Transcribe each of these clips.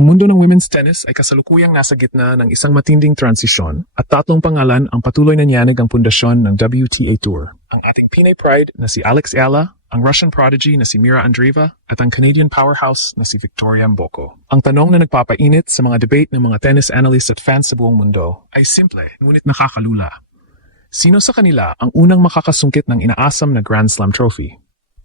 Ang mundo ng women's tennis ay kasalukuyang nasa gitna ng isang matinding transisyon at tatlong pangalan ang patuloy na niyanig ang pundasyon ng WTA Tour. Ang ating Pinay Pride na si Alex Ayala, ang Russian prodigy na si Mira Andreeva at ang Canadian powerhouse na si Victoria Mboko. Ang tanong na nagpapainit sa mga debate ng mga tennis analysts at fans sa buong mundo ay simple ngunit nakakalula. Sino sa kanila ang unang makakasungkit ng inaasam na Grand Slam trophy?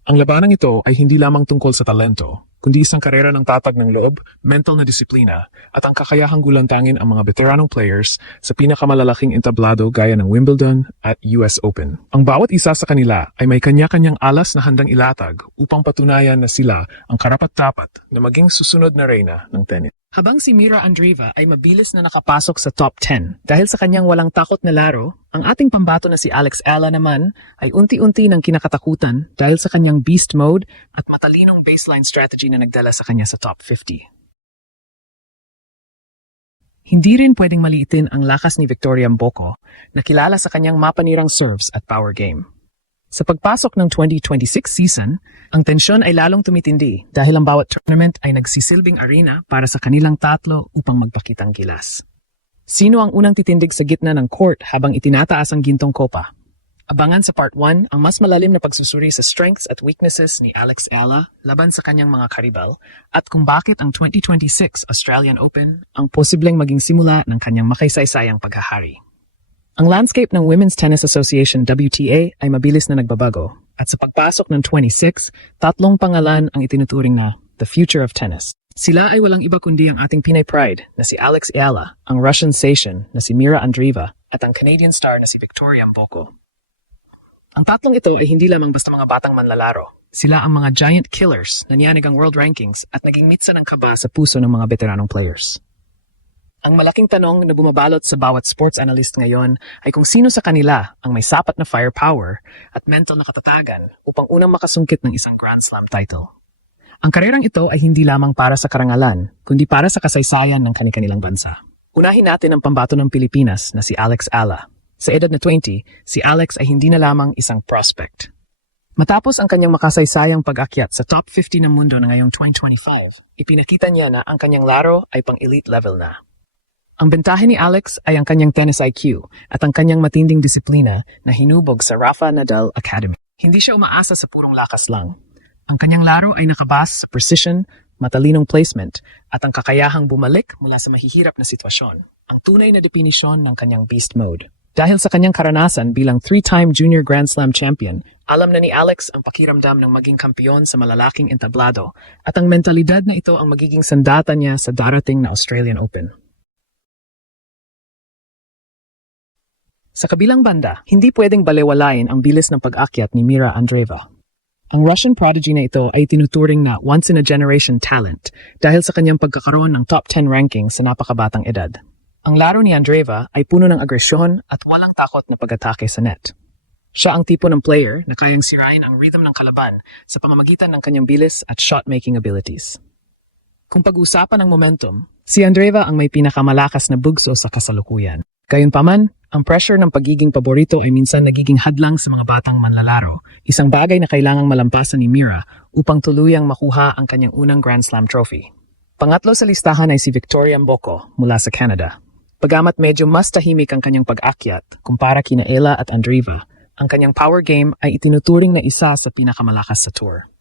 Ang labanang ito ay hindi lamang tungkol sa talento, kundi isang karera ng tatag ng loob, mental na disiplina, at ang kakayahang gulantangin ang mga veteranong players sa pinakamalalaking entablado gaya ng Wimbledon at US Open. Ang bawat isa sa kanila ay may kanya-kanyang alas na handang ilatag upang patunayan na sila ang karapat-dapat na maging susunod na reyna ng tennis. Habang si Mira Andreeva ay mabilis na nakapasok sa top 10 dahil sa kanyang walang takot na laro, ang ating pambato na si Alex Ayala naman ay unti-unti ng kinakatakutan dahil sa kanyang beast mode at matalinong baseline strategy na nagdala sa kanya sa top 50. Hindi rin pwedeng maliitin ang lakas ni Victoria Mboko na kilala sa kanyang mapanirang serves at power game. Sa pagpasok ng 2026 season, ang tensyon ay lalong tumitindi dahil ang bawat tournament ay nagsisilbing arena para sa kanilang tatlo upang magpakitang gilas. Sino ang unang titindig sa gitna ng court habang itinataas ang gintong kopa? Abangan sa part 1 ang mas malalim na pagsusuri sa strengths at weaknesses ni Alex Ayala laban sa kanyang mga karibal at kung bakit ang 2026 Australian Open ang posibleng maging simula ng kanyang makasaysayang paghahari. Ang landscape ng Women's Tennis Association WTA ay mabilis na nagbabago at sa pagpasok ng 26, tatlong pangalan ang itinuturing na the future of tennis. Sila ay walang iba kundi ang ating Pinay Pride na si Alex Ayala, ang Russian sensation na si Mira Andreeva at ang Canadian star na si Victoria Mboko. Ang tatlong ito ay hindi lamang basta mga batang manlalaro. Sila ang mga giant killers na niyanig ang world rankings at naging mitsa ng kaba sa puso ng mga veteranong players. Ang malaking tanong na bumabalot sa bawat sports analyst ngayon ay kung sino sa kanila ang may sapat na firepower at mental na katatagan upang unang makasungkit ng isang Grand Slam title. Ang karerang ito ay hindi lamang para sa karangalan, kundi para sa kasaysayan ng kanilang bansa. Unahin natin ang pambato ng Pilipinas na si Alex Ayala. Sa edad na 20, si Alex ay hindi na lamang isang prospect. Matapos ang kanyang makasaysayang pag-akyat sa top 50 ng mundo na ngayong 2025, ipinakita niya na ang kanyang laro ay pang-elite level na. Ang bentahe ni Alex ay ang kanyang tennis IQ at ang kanyang matinding disiplina na hinubog sa Rafa Nadal Academy. Hindi siya umaasa sa purong lakas lang. Ang kanyang laro ay nakabase sa precision, matalinong placement at ang kakayahang bumalik mula sa mahihirap na sitwasyon. Ang tunay na definisyon ng kanyang beast mode. Dahil sa kanyang karanasan bilang 3-time Junior Grand Slam champion, alam na ni Alex ang pakiramdam ng maging kampiyon sa malalaking entablado at ang mentalidad na ito ang magiging sandata niya sa darating na Australian Open. Sa kabilang banda, hindi pwedeng balewalain ang bilis ng pag-akyat ni Mira Andreeva. Ang Russian prodigy na ito ay tinuturing na once-in-a-generation talent dahil sa kanyang pagkakaroon ng top 10 ranking sa napakabatang edad. Ang laro ni Andreeva ay puno ng agresyon at walang takot na pag-atake sa net. Siya ang tipo ng player na kayang sirain ang rhythm ng kalaban sa pamamagitan ng kanyang bilis at shot-making abilities. Kung pag-uusapan ng momentum, si Andreeva ang may pinakamalakas na bugso sa kasalukuyan. Gayunpaman, ang pressure ng pagiging paborito ay minsan nagiging hadlang sa mga batang manlalaro, isang bagay na kailangang malampasan ni Mira upang tuluyang makuha ang kanyang unang Grand Slam trophy. Pangatlo sa listahan ay si Victoria Mboko mula sa Canada. Bagamat medyo mas tahimik ang kanyang pag-akyat kumpara kina Ayala at Andreeva, ang kanyang power game ay itinuturing na isa sa pinakamalakas sa tour.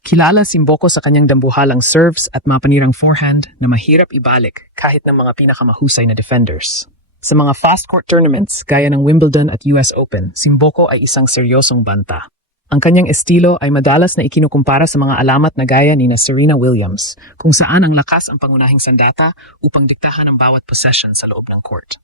Kilala si Mboko sa kanyang dambuhalang serves at mapanirang forehand na mahirap ibalik kahit ng mga pinakamahusay na defenders. Sa mga fast-court tournaments gaya ng Wimbledon at US Open, si Mboko ay isang seryosong banta. Ang kanyang estilo ay madalas na ikinukumpara sa mga alamat na gaya ni Serena Williams, kung saan ang lakas ang pangunahing sandata upang diktahan ang bawat possession sa loob ng court.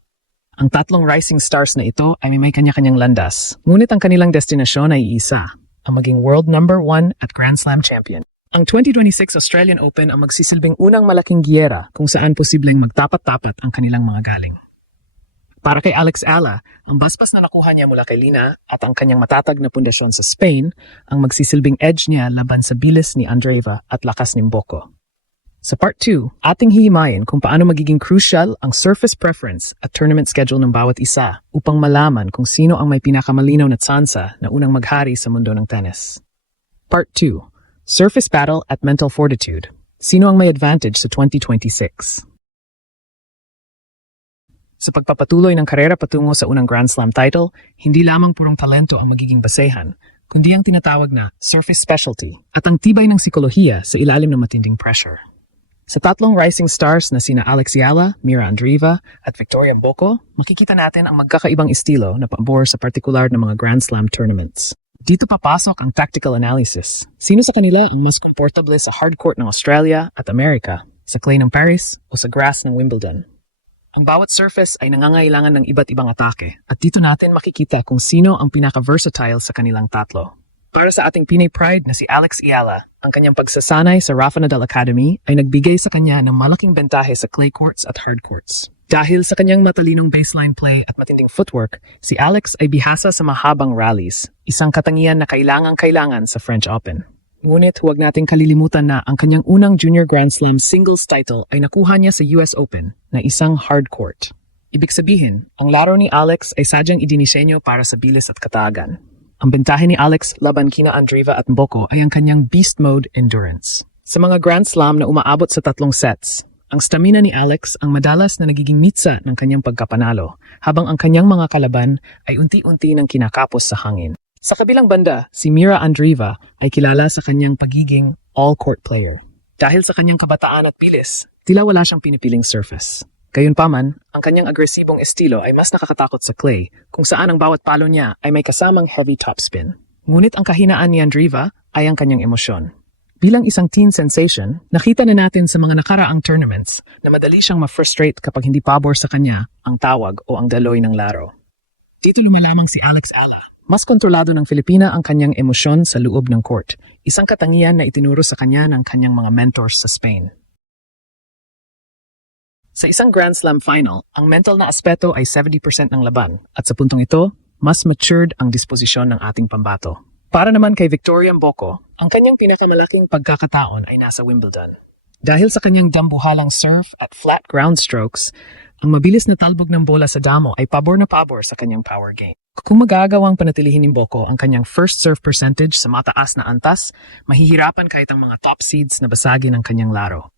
Ang tatlong rising stars na ito ay may kanya-kanyang landas, ngunit ang kanilang destinasyon ay iisa, ang maging world number 1 at Grand Slam champion. Ang 2026 Australian Open ang magsisilbing unang malaking giyera kung saan posibleng magtapat-tapat ang kanilang mga galing. Para kay Alex Ayala, ang basbas na nakuha niya mula kay Lina at ang kanyang matatag na pundasyon sa Spain ang magsisilbing edge niya laban sa bilis ni Andreeva at lakas ni Mboko. Sa part 2, ating hihimayin kung paano magiging crucial ang surface preference at tournament schedule ng bawat isa upang malaman kung sino ang may pinakamalinaw na tsansa na unang maghari sa mundo ng tennis. Part 2, Surface Battle at Mental Fortitude. Sino ang may advantage sa 2026? Sa pagpapatuloy ng karera patungo sa unang Grand Slam title, hindi lamang purong talento ang magiging basehan, kundi ang tinatawag na surface specialty at ang tibay ng psikolohiya sa ilalim ng matinding pressure. Sa tatlong rising stars na sina Alex Yala, Mira Andreeva at Victoria Mboko, makikita natin ang magkakaibang estilo na pabor sa partikular na mga Grand Slam tournaments. Dito papasok ang tactical analysis. Sino sa kanila ang mas komportable sa hardcourt ng Australia at Amerika, sa clay ng Paris o sa grass ng Wimbledon? Ang bawat surface ay nangangailangan ng iba't ibang atake at dito natin makikita kung sino ang pinaka-versatile sa kanilang tatlo. Para sa ating Pinay Pride na si Alex Yala, ang kanyang pagsasanay sa Rafa Nadal Academy ay nagbigay sa kanya ng malaking bentahe sa clay courts at hard courts. Dahil sa kanyang matalinong baseline play at matinding footwork, si Alex ay bihasa sa mahabang rallies, isang katangian na kailangan sa French Open. Ngunit huwag nating kalilimutan na ang kanyang unang Junior Grand Slam singles title ay nakuha niya sa US Open na isang hard court. Ibig sabihin, ang laro ni Alex ay sadyang idinisenyo para sa bilis at katagan. Ang bentahe ni Alex laban kina Andreeva at Mboko ay ang kanyang beast mode endurance. Sa mga Grand Slam na umaabot sa 3 sets, ang stamina ni Alex ang madalas na nagiging mitsa ng kanyang pagkapanalo, habang ang kanyang mga kalaban ay unti-unti nang kinakapos sa hangin. Sa kabilang banda, si Mira Andreeva ay kilala sa kanyang pagiging all-court player. Dahil sa kanyang kabataan at bilis, tila wala siyang pinipiling surface. Gayunpaman, ang kanyang agresibong estilo ay mas nakakatakot sa clay, kung saan ang bawat palo niya ay may kasamang heavy topspin. Ngunit ang kahinaan ni Andreeva ay ang kanyang emosyon. Bilang isang teen sensation, nakita na natin sa mga nakaraang tournaments na madali siyang ma-frustrate kapag hindi pabor sa kanya ang tawag o ang daloy ng laro. Dito lumalamang si Alex Yala. Mas kontrolado ng Filipina ang kanyang emosyon sa loob ng court, isang katangian na itinuro sa kanya ng kanyang mga mentors sa Spain. Sa isang Grand Slam final, ang mental na aspeto ay 70% ng laban, at sa puntong ito, mas matured ang disposisyon ng ating pambato. Para naman kay Victoria Mboko, ang kanyang pinakamalaking pagkakataon ay nasa Wimbledon. Dahil sa kanyang dambuhalang serve at flat ground strokes, ang mabilis na talbog ng bola sa damo ay pabor na pabor sa kanyang power game. Kung magagawang panatilihin ni Mboko ang kanyang first serve percentage sa mataas na antas, mahihirapan kahit ang mga top seeds na basagin ang kanyang laro.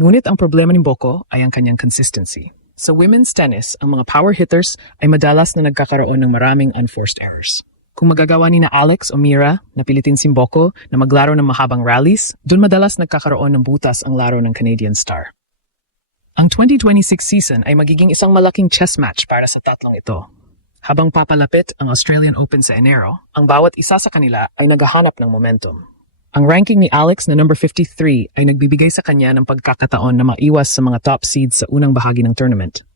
Ngunit ang problema ni Mboko ay ang kanyang consistency. Sa women's tennis, ang mga power hitters ay madalas na nagkakaroon ng maraming unforced errors. Kung magagawa ni na Alex o Mira na pilitin si Mboko na maglaro ng mahabang rallies, dun madalas nagkakaroon ng butas ang laro ng Canadian star. Ang 2026 season ay magiging isang malaking chess match para sa tatlong ito. Habang papalapit ang Australian Open sa Enero, ang bawat isa sa kanila ay naghahanap ng momentum. Ang ranking ni Alex na number 53 ay nagbibigay sa kanya ng pagkakataon na maiwas sa mga top seeds sa unang bahagi ng tournament.